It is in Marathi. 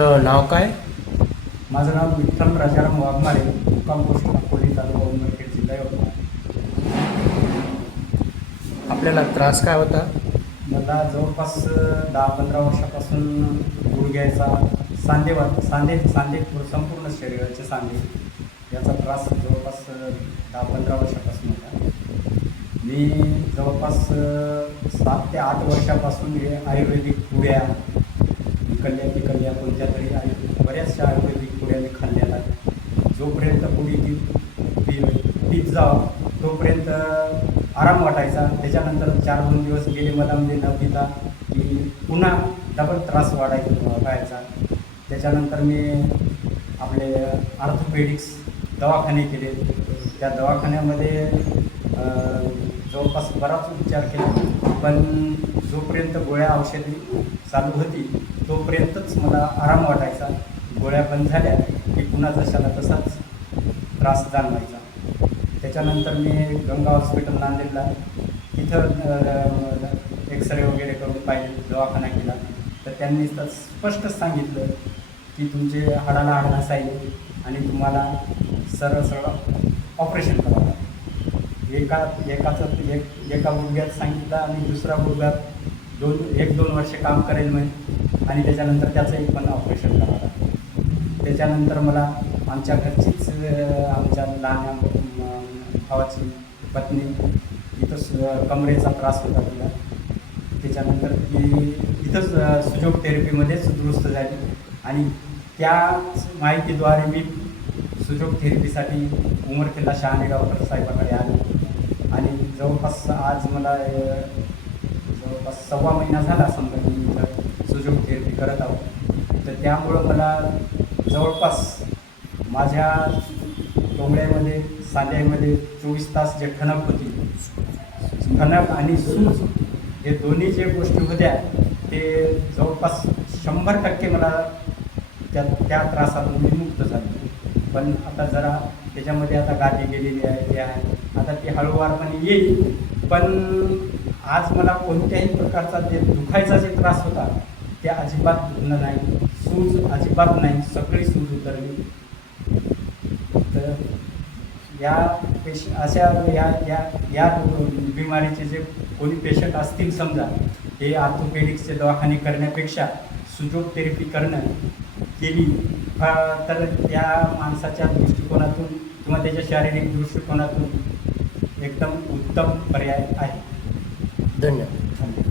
आपलं नाव काय? माझं नाव विठ्ठल राजाराम वाघमारे, मुक्काम पोस्ट अकोली, तालुका उमरखेड, जिल्हा यवतमाळ. आपल्याला त्रास काय होता? मला जवळपास 10-15 वर्षापासून गुडघ्याचा सांधे संपूर्ण शरीराचे सांधे याचा त्रास जवळपास 10-15 वर्षापासून होता. मी जवळपास 7 ते 8 वर्षापासून हे आयुर्वेदिक पुड्या पिकल्या कोणत्या तरी बऱ्याचशा आयुर्वेदिक पुड्या मी खाल्लेल्या आहेत. जोपर्यंत पुडी ती पीत जावं तोपर्यंत आराम वाटायचा. त्याच्यानंतर 4-2 दिवस गेले मधामध्ये न पिता की पुन्हा डबल त्रास व्हायचा. त्याच्यानंतर मी आपले ऑर्थोपेडिक्स दवाखाने केले. त्या दवाखान्यामध्ये जवळपास बराच उपचार केला, पण जोपर्यंत गोळ्या औषधी चालू होती तोपर्यंतच मला आराम वाटायचा. गोळ्या बंद झाल्या की पुन्हा जशाला तसाच त्रास जाणवायचा. त्याच्यानंतर मी गंगा हॉस्पिटल नांदेडला तिथं एक्सरे वगैरे करून पाहिले, दवाखाना केला. तर त्यांनी तर स्पष्टच सांगितलं की तुमचे हाडाला हाड घासायले आणि तुम्हाला सरळ ऑपरेशन करावं लागेल. एका गुडघ्यात सांगितलं आणि दुसऱ्या गुडघ्यात 1-2 वर्ष काम करेल म्हणे आणि त्याच्यानंतर त्याचं एक पण ऑपरेशन करावं लागेल. त्याच्यानंतर मला आमच्या घरचीच आमच्या लहान भावाची पत्नी इथंच कमरेचा त्रास होता तिला. त्याच्यानंतर ती इथंच सुजोग थेरपीमध्येच दुरुस्त झाली आणि त्या माहितीद्वारे मी सुजोग थेरपीसाठी उमरखेडला शहाणे डॉक्टर साहेबाकडे आलो आणि जवळपास आज मला जवळपास 1.25 महिना झाला समजा मी इथं सुजोग थेरपी करत आहोत. तर त्यामुळं मला जवळपास माझ्या टोंगळ्यामध्ये सांध्यामध्ये 24 तास जे ठणक होती, ठणक आणि सूज हे दोन्ही जे गोष्टी होत्या ते जवळपास 100% मला त्या त्रासातून मी मुक्त झालो. पण आता जरा त्याच्यामध्ये आता गाठी गेलेली आहे, ते आहे, आता ती हळूवारपणे येईल. पण आज मला कोणत्याही प्रकारचा जे दुखायचा जे त्रास होता ते अजिबात दुखणं नाही, सूज अजिबात नाही, सगळी सूज उतरली. तर या बिमारीचे जे कोणी पेशंट असतील समजा, हे ऑर्थोपेडिक्सचे दवाखाने करण्यापेक्षा सुजोग थेरपी केली तर त्या माणसाच्या दृष्टिकोनातून किंवा त्याच्या शारीरिक दृष्टिकोनातून एकदम उत्तम पर्याय आहे. धन्यवाद.